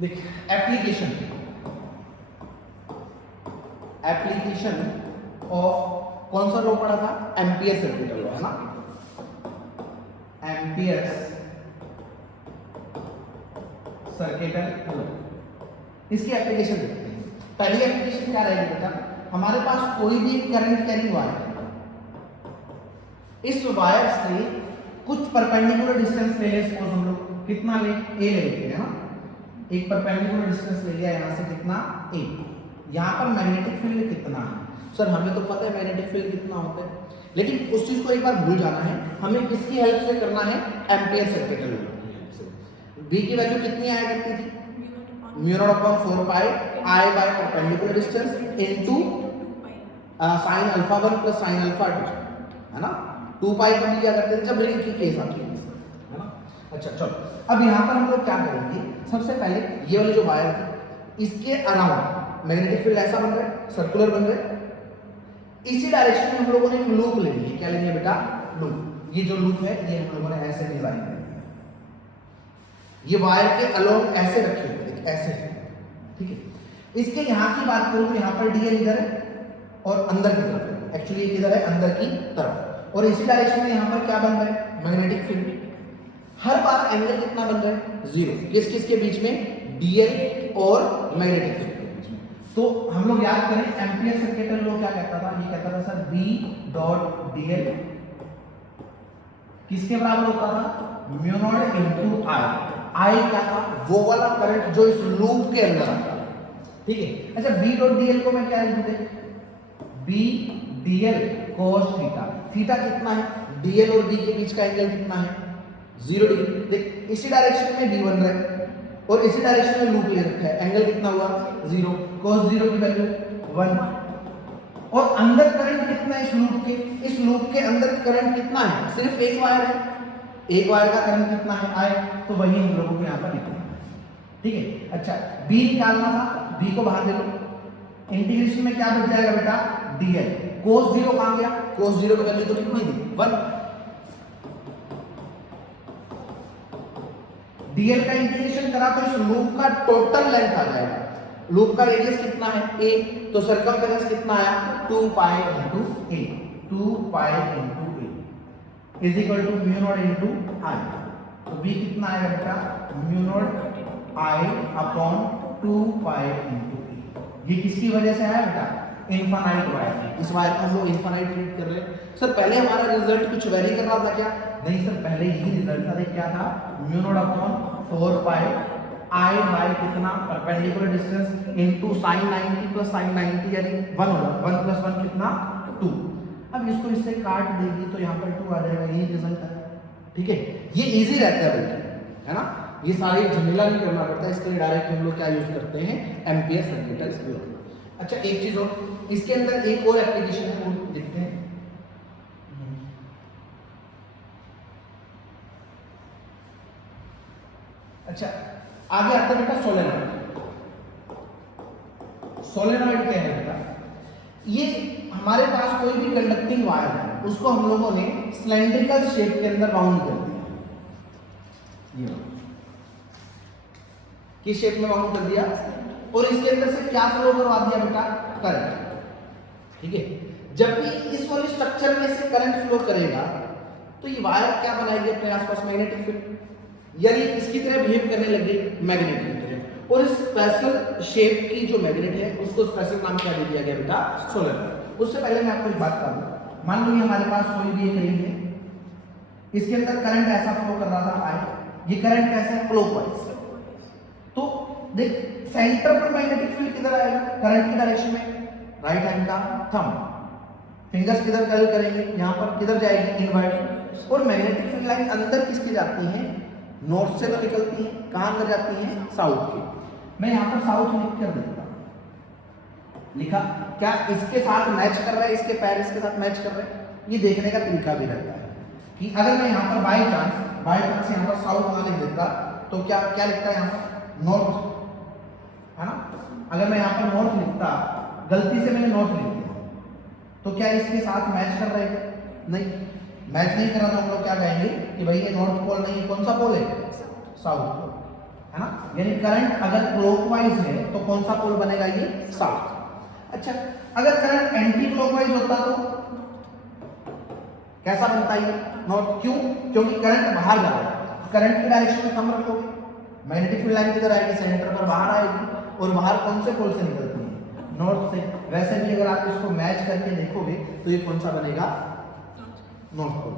देख application of कौन सा लॉ पढ़ा था, एम्पियर सर्किट लॉ है ना, एम्पियर सर्किटल लॉ। इसकी एप्लीकेशन देखते हैं। पहली एप्लीकेशन क्या रहेगी बेटा, हमारे पास कोई भी करंट कैरिंग वायर है, इस वायर से कुछ परपेंडिकुलर डिस्टेंस ले ले, सपोज हम लोग कितना ले, ए ले लेते हैं ना, एक परपेंडिकुलर डिस्टेंस ले लिया यहां से, कितना ए। यहां पर मैग्नेटिक फील्ड कितना है, सर हमें तो पता है मैग्नेटिक फील्ड कितना होता है, लेकिन उस चीज को एक बार भूल जाना है, हमें किसकी हेल्प से करना है, एम्पियर सर्किटल लॉ की हेल्प से। बी की वैल्यू कितनी आया करती थी, μ0/4 pi I by perpendicular distance into sin alpha 1 plus sin alpha 2 है ना, 2 पाई कब लिया करते थे, जब रिंग की केस आती है ना। अच्छा चलो, अब यहाँ पर हम लोग क्या करेंगे, सबसे पहले ये वाली जो वायर थी इसके अराउंड मैग्नेटिक फील्ड ऐसा बन रहा है, सर्कुलर बन रहा है, इसी डायरेक्शन में हम लोगों ने एक लूप ले ली। क्या लेंगे बेटा, लूप। ये जो लूप है ये हम लोगों ने ऐसे डिजाइन कर दिया, ये वायर के अलोंग ऐसे रखे हुए ऐसे, ठीक है। इसके यहाँ की बात करूं तो यहाँ पर डीएल इधर है और अंदर की तरफ है, एक्चुअली इधर है अंदर की तरफ, और इसी डायरेक्शन में यहाँ पर क्या बन रहा है, मैग्नेटिक फील्ड। हर बार एंगल कितना बन रहा है, 0। किस किस के बीच में, डीएल और मैग्नेटिक फील्ड के बीच में। तो हम लोग याद करें एम्पियर सर्किटल लॉ क्या कहता था, ये कहता था सर बी डॉट डीएल किसके बराबर होता था, μ0 इनटू आई। आई क्या था, वो वाला करंट जो इस लूप के अंदर आता है, ठीक है। अच्छा बी डॉट डीएल को मैं क्या लिख दूं, B DL cos theta. Theta कितना है, डीएल और बी के बीच का एंगल कितना है, 0 डिग्री। देख इसी डायरेक्शन में बी बन रहा है और इसी डायरेक्शन में लूप ले रखा है, एंगल कितना हुआ 0, cos 0 की वैल्यू 1। और अंदर करंट कितना है इस लूप के, इस लूप के अंदर करंट कितना है, सिर्फ एक वायर है, एक वायर का करंट कितना है आई, तो वही हम लोगों को यहाँ पर लिखना है, ठीक है। अच्छा बी निकालना था, बी को बाहर ले लो, इंटीग्रेशन में क्या बच जाएगा बेटा, डीएल। cos 0 कहां गया, cos 0 की वैल्यू तो कितनी थी, 1। डीएल का इंटीग्रेशन करा तो इस लूप का टोटल लेंथ आ जाएगा, लूप का रेडियस कितना है a, तो सर्कमफेरेंस कितना आया 2 pi into a, 2 pi into a is equal to μ0 into i। तो b कितना आएगा बेटा, μ0 i upon 2 pi into a। ये किसकी वजह से आया बेटा, इनफाइनाइट वायर। इस वायर को हम लोग इनफाइनाइट ट्रीट कर रहे हैं। सर पहले हमारा रिजल्ट कुछ वेरी कर रहा था क्या, नहीं सर पहले यही रिजल्ट था। क्या था, μ0 अपॉन 4 पाई आई बाय कितना, perpendicular distance into sin 90 plus sin 90 यानी 1 होगा, 1 प्लस 1 कितना 2। अब इसको इससे काट देगी तो यहाँ पर 2 आ जाएगा, यही रिजल्ट है, ठीक है। ये इजी रहता है बल्कि, है ना, ये सारी झमेला नहीं करना पड़ता, इसके लिए डायरेक्ट हम लोग क्या यूज करते हैं, एम्पियर सर्किटल लॉ। अच्छा एक चीज और, इसके अंदर एक और एप्लीकेशन है वो देखते हैं। अच्छा आगे आता है बेटा सोलेनॉइड। सोलेनॉइड क्या है बेटा, ये हमारे पास कोई भी कंडक्टिंग वायर है उसको हम लोगों ने सिलेंड्रिकल शेप के अंदर बाउंड कर दिया, ये किस शेप में बाउंड कर दिया, और इसके अंदर से क्या फ्लो करवा दिया बेटा, करंट, ठीक है। जब भी इस वाले स्ट्रक्चर में से करंट फ्लो करेगा तो ये वायर क्या बनाएगी अपने आसपास, मैग्नेटिक फील्ड, यानी इसकी तरह बिहेव करने लगे मैग्नेट की तरह। और इस स्पेशल शेप की जो मैग्नेट है उसको स्पेशल नाम क्या दे दिया गया बेटा, सोलेनॉइड। उससे पहले मैं आपको एक बात बता दूं, मान लो ये हमारे पास कोई भी एक रिंग है, इसके अंदर करंट ऐसा फ्लो कर रहा था आई, ये करंट कैसा है, क्लॉकवाइज। तो देख सेंटर पर मैग्नेटिक फील्ड किधर आएगा, करंट की डायरेक्शन में, राइट हैंड का थंब, फिंगर्स किधर कर्ल करेंगे, यहाँ पर किधर जाएगी, इनवर्ट। और मैग्नेटिक फील्ड लाइन अंदर किसकी जाती है, नॉर्थ से तो निकलती है, कहां अंदर जाती है, साउथ की। मैं यहाँ पर साउथ लिख कर देता हूं, लिखा, क्या इसके साथ मैच कर रहा है, इसके पैर इसके साथ मैच कर रहे हैं, ये देखने का तरीका भी रहता है कि अगर मैं यहाँ पर बाई चांस यहाँ पर साउथ ना लिख देता तो क्या क्या लिखता है यहाँ पर, नॉर्थ, है ना। अगर मैं यहाँ पर नॉर्थ लिखता, गलती से मैंने नॉर्थ लिख दिया, तो क्या इसके साथ मैच कर रहे हैं, नहीं मैच नहीं कर रहा, तो हम लोग क्या कहेंगे कि भाई ये नॉर्थ पोल नहीं, कौन सा पोल है, साउथ पोल, है ना। यानी करंट अगर क्लॉकवाइज है तो कौन सा पोल बनेगा? ये साउथ। अच्छा, अगर करंट एंटी क्लॉकवाइज होता तो कैसा बनता है? नॉर्थ। क्यों? क्योंकि करंट बाहर जा रहा है, करंट की डायरेक्शन में थंब रखोगे, मैग्नेटिक फील्ड लाइन किधर आएगी? सेंटर पर बाहर आएगी, और बाहर कौन से पोल से निकलती है? नॉर्थ से। वैसे भी अगर आप इसको मैच करके देखोगे तो ये कौन सा बनेगा? North pole.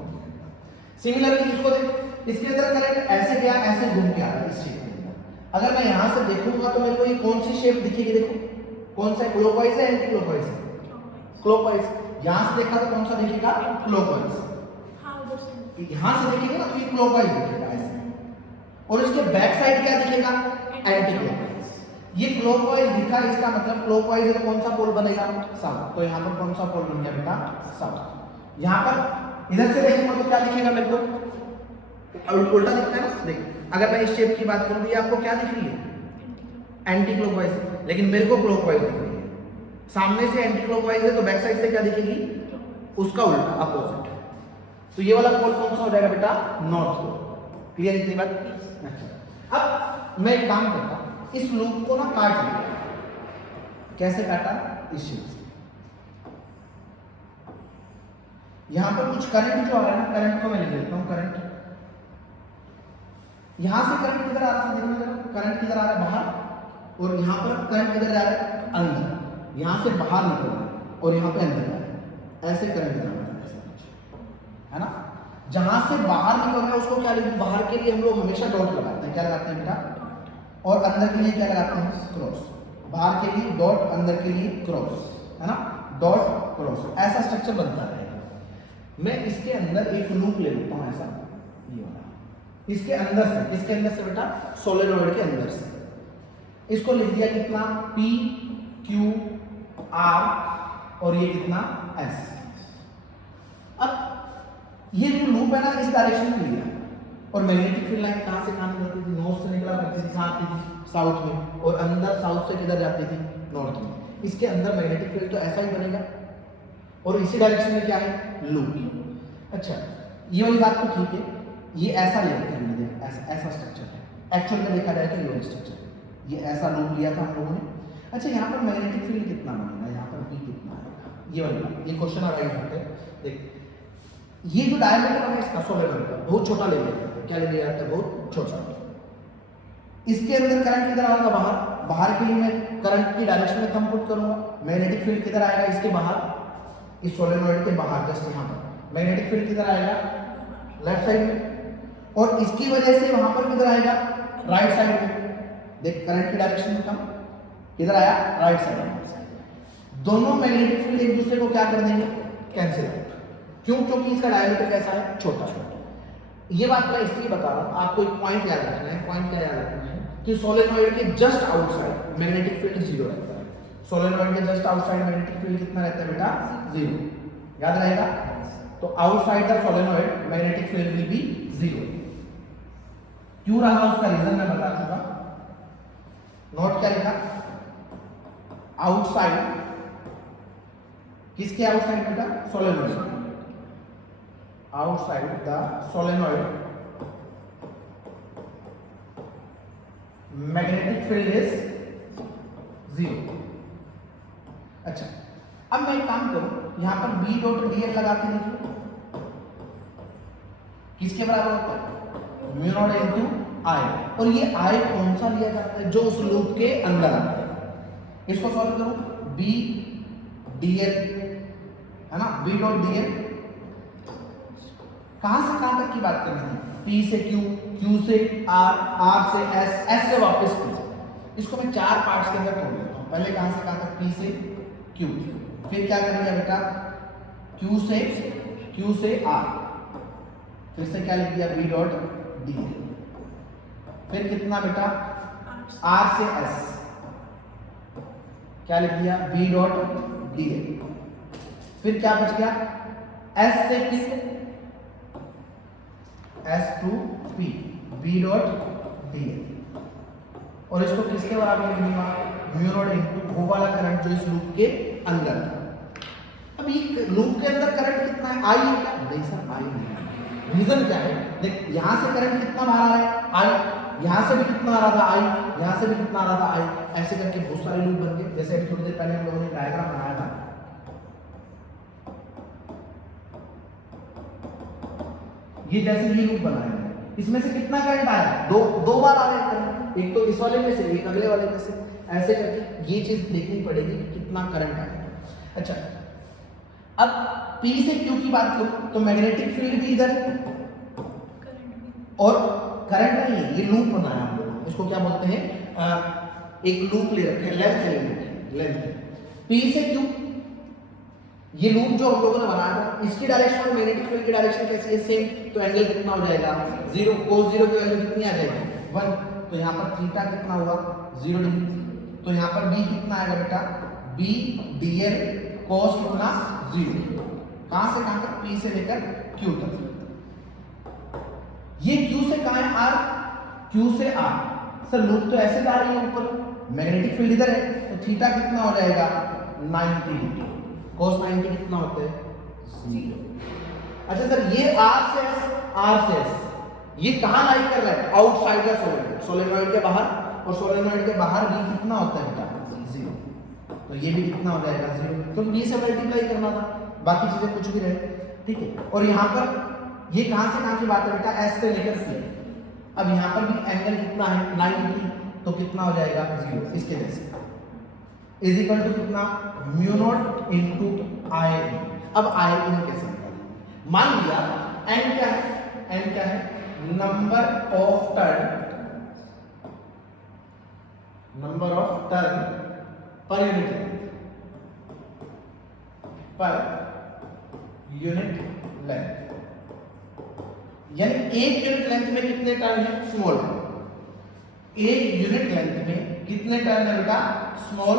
सिमिलरली इसको देख, इसके अंदर करंट ऐसे गया, ऐसे घूम के आ रहा है इस शेप में। अगर मैं यहां से देखूंगा तो मेरे को ये कौन सी शेप दिखेगी? देखो कौन सा, क्लॉकवाइज है एंटी क्लॉकवाइज है? क्लॉकवाइज। यहां से देखा तो कौन सा दिखेगा? क्लॉकवाइज। यहां से देखेंगे ना तो ये क्लॉकवाइज दिखेगा ऐसे, और इसके बैक साइड क्या दिखेगा? Anti clockwise. ये क्लॉकवाइज दिखा, इसका मतलब क्लॉकवाइज है तो कौन सा पोल बनेगा? साउथ। तो यहाँ पर कौन सा पोल बन गया बेटा? साउथ। यहाँ पर इधर से देखेंगे तो क्या दिखेगा मेरे को? उल्टा दिखता है ना। देख, अगर मैं इस शेप की बात करूँ, ये आपको क्या दिख रही है? एंटी क्लॉकवाइज, लेकिन मेरे को क्लॉकवाइज दिख रही है। सामने से एंटी क्लॉकवाइज है तो बैक साइड से क्या दिखेगी? उसका उल्टा, अपोजिट। तो ये वाला पोल कौन सा हो जाएगा बेटा? North pole. क्लियर इतनी बात? अच्छा, अब मैं एक काम करता हूं, इस लूप को ना काट लिया। कैसे काटा? इस शेप से। यहां पर कुछ करंट जो आ रहा है ना, करंट को मैं लिख देता हूं। करंट यहां से करंट किधर आ रहा है? देखो जरा, करंट किधर आ रहा है? बाहर। और यहां पर करंट किधर जा रहा है? अंदर। यहां से बाहर निकल रहा है और यहां पे अंदर जा रहा है। ऐसे करंट जा रहा है ना। जहां से बाहर निकल रहा है उसको क्या लिखते हैं? बाहर के लिए हम लोग हमेशा डॉट लगाते हैं। क्या लगाते हैं बेटा? और अंदर के लिए क्या लगाते हैं? क्रॉस। बाहर के लिए डॉट, अंदर के लिए क्रॉस, है ना। डॉट क्रॉस, ऐसा स्ट्रक्चर बनता रहेगा। मैं इसके अंदर एक लूप ले लेता हूं, ऐसा ये वाला। इसके अंदर से, किसके अंदर से बेटा? सोलेनॉइड के अंदर से। इसको लिख दिया कितना? P Q R, और ये कितना? S। अब ये जो लूप है ना, इस डायरेक्शन में लिया, और मैग्नेटिक फील्ड लाइन कहां से कहां निकलती थी? नॉर्थ से निकला करती थी, कहां आती थी? साउथ में। और अंदर साउथ से किधर जाती थी? नॉर्थ में। इसके अंदर मैग्नेटिक फील्ड तो ऐसा ही बनेगा, और इसी डायरेक्शन में क्या है? लूप। अच्छा, ये वाली बात तो ठीक है, ये ऐसा ले लेते हैं, ऐसा स्ट्रक्चर है। एक्चुअल में देखा जाए तो ये वाला स्ट्रक्चर है, ये ऐसा लूप लिया था हम लोगों ने। अच्छा, यहाँ पर मैग्नेटिक फील्ड कितना बनेगा? यहाँ पर P कितना आएगा? ये वाली, ये क्वेश्चन अराइज होते हैं। देख, ये जो डायमीटर है इसका सोलेनॉइड का बहुत छोटा ले लिया जाता है। क्या ले लिया जाता है? बहुत छोटा। इसके अंदर करंट किधर आएगा? बाहर। बाहर के लिए मैं करंट की डायरेक्शन में थंब पुट करूंगा। मैग्नेटिक फील्ड किधर आएगा? इसके बाहर, इस सोलेनॉइड के बाहर, जस्ट यहाँ पर। मैग्नेटिक फील्ड किधर आएगा? लेफ्ट साइड में। और इसकी वजह से वहां पर किधर आएगा? राइट साइड में। देख, करंट की डायरेक्शन में कम किधर आया? राइट साइड में। दोनों मैग्नेटिक फील्ड एक दूसरे को क्या कर देंगे? Cancel out. क्यों? क्योंकि इसका डायमीटर कैसा है? छोटा। ये बात मैं इसलिए बता रहा हूं, आपको एक पॉइंट याद रखना है। पॉइंट क्या याद रखना है? कि सोलेनॉइड के जस्ट आउटसाइड मैग्नेटिक फील्ड 0 रहता है। सोलेनॉइड के जस्ट आउटसाइड मैग्नेटिक फील्ड कितना रहता है बेटा? 0। याद रहेगा? तो outside the solenoid magnetic field will be 0। क्यों रहा उसका रीजन मैं बता चुका। नोट क्या लिखा? आउटसाइड, किसके आउटसाइड बेटा? Solenoid. Outside the solenoid magnetic field is 0। अच्छा, अब मैं एक काम करूं, यहां पर B डॉट dl लगा के देखो, किसके बराबर होता है? Mu naught into I। और ये I कौन सा लिया जाता है? जो उस लूप के अंदर आता है। इसको सॉल्व करो। B dl है ना, B डॉट dl कहां से कहां तक की बात करनी थी? P से Q, Q से R, R से S, S से वापस P। इसको मैं 4 पार्ट्स के अंदर तोड़ देता हूं। पहले कहां से कहां तक? P से Q, फिर क्या कर लिया बेटा? Q से R, फिर से क्या लिख दिया? B डॉट dl, फिर कितना बेटा? R से S, क्या लिख दिया? B डॉट dl, फिर क्या बच गया? S से किस? S to P, B dot dl। और इसको किसके बराबर लिख दूंगा? म्यू नॉट इनटू वो वाला करंट जो इस लूप के अंदर था। अब ये लूप के अंदर करंट कितना है? I है क्या? नहीं सर, I नहीं है। रीजन क्या है? देख, यहां से करंट कितना बाहर आ रहा है? I। यहाँ से भी कितना आ रहा था आई, यहाँ से भी कितना आ रहा था आई, ऐसे करके बहुत सारे लूप बन गए। जैसे अभी थोड़ी देर पहले हम लोगों ने डायग्राम बनाया था, ये जैसे ये लूप बनाया है, इसमें से कितना करंट आया, दो बार आ रहा है करंट, एक तो इस वाले में से एक अगले वाले में से, ऐसे करके ये चीज देखनी पड़ेगी कि कितना करंट आएगा। अच्छा, अब P से Q की बात करूं तो मैग्नेटिक फील्ड भी इधर और करंट नहीं है, ये लूप बनाया हम लोगों ने, इसको क्या बोलते हैं, एक लूप ले रखे हैं, लेंथ है, लेंथ P से Q, ये लूप जो हम लोगों ने बनाया था, इसकी डायरेक्शन और मैग्नेटिक फील्ड की डायरेक्शन कैसी है, सेम, तो एंगल कितना हो जाएगा 0, cos 0 की वैल्यू कितनी आ जाएगी 1, तो यहाँ पर थीटा कितना हुआ 0 डिग्री, तो यहाँ पर B कितना आएगा बेटा, B dl cos कितना 0, कहाँ से कहाँ तक, P से लेकर Q तक, ये Q से कहाँ है R, Q से R, सर लूप तो ऐसे जा रही है ऊपर, मैग्नेटिक फील्ड इधर है, तो थीटा कितना हो जाएगा 90 डिग्री, cos 90 कितना होता है 0। अच्छा सर ये R से S, ये कहाँ लाई कर रहा है, आउटसाइड का सोलेनॉइड के बाहर, और सोलेनॉइड के बाहर भी कितना होता है बेटा 0, तो ये भी कितना हो जाएगा 0, तो ये से मल्टीप्लाई करना था, बाकी चीजें कुछ भी रहे, ठीक है। और यहाँ पर ये कहाँ से कहाँ की बात है बेटा, S से लेकर C, अब यहाँ पर भी एंगल कितना है 90, तो कितना हो जाएगा 0, इसके जैसे इज इक्वल टू कितना म्यू नॉट इनटू आई, अब आई इन कैसे निकालेंगे, मान लिया n क्या है, n क्या है, number of turn per unit length, यानी एक यूनिट लेंथ में कितने टर्न है, स्मॉल है, एक यूनिट लेंथ में कितने टर्न है बेटा, स्मॉल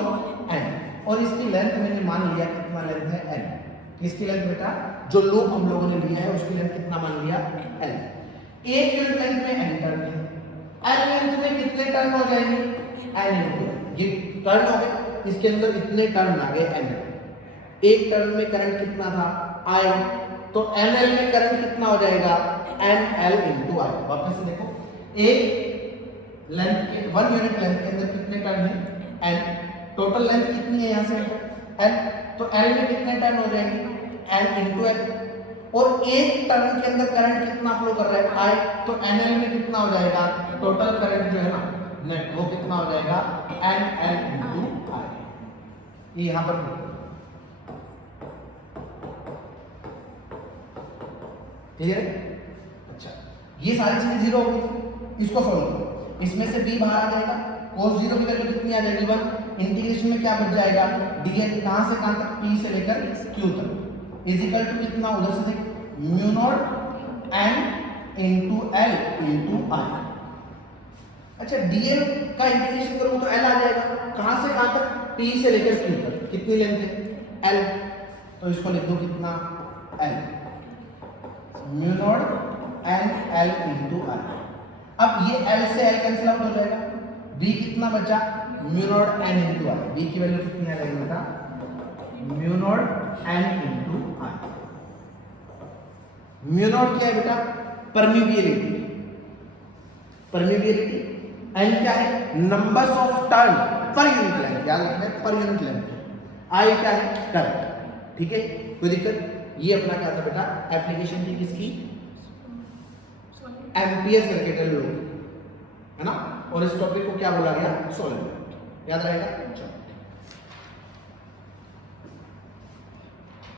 n, और इसकी लेंथ मैंने मान लिया कितना लेंथ है n, किसकी लेंथ बेटा, जो लूप हम लोगों ने लिया है उसकी लेंथ कितना मान लिया n, एक यूनिट लेंथ में n टर्न है, n लेंथ में कितने टर्न हो जाएंगे n इनटू, ये टर्न हो गए, इसके अंदर इतने टर्न आ गए n, एक टर्न में करंट कितना था I, तो nl में करंट कितना हो जाएगा nl इनटू I। वापस से देखो, एक लेंथ के 1 यूनिट लेंथ के अंदर कितने टर्न है n, टोटल लेंथ कितनी है यहाँ से n, तो l में कितने टर्न हो जाएंगे n इनटू l, और एक टर्न के अंदर करंट कितना फ्लो कर रहा है I, तो nl में कितना हो जाएगा, टोटल करंट जो है ना नेट, वो कितना हो जाएगा nl इनटू I, ये यहाँ पर क्लियर है। अच्छा, ये सारी चीजें जीरो हो गई, इसको सॉल्व करो, इसमें से b बाहर आ जाएगा, cos 0 की वैल्यू कितनी आ जाएगी 1, इंटीग्रेशन में क्या बच जाएगा dl, कहां से कहां तक, p से लेकर q तक, इज इक्वल टू कितना, उधर से देख mu naught n into l into I। अच्छा, dl का इंटीग्रेशन करूं तो l आ जाएगा, कहां से कहां तक, p से लेकर q तक, कितनी लेंथ है l, तो इसको लिख दो कितना l, mu naught n l into I। अब ये l से l कैंसिल आउट हो जाएगा, b कितना बचा mu naught n into I, b की वैल्यू कितनी आ जाएगी बेटा, mu naught n into I। Mu naught क्या है बेटा, परमिबिलिटी, परमिबिलिटी, n क्या है, numbers of turn per unit length, याद रखना है पर यूनिट लेंथ, I क्या है करंट, ठीक है, कोई दिक्कत। ये अपना क्या था बेटा, एप्लीकेशन थी किसकी, एम्पियर सर्किटल लॉ, है ना, और इस टॉपिक को क्या बोला गया, सोलेनॉइड, याद रहेगा।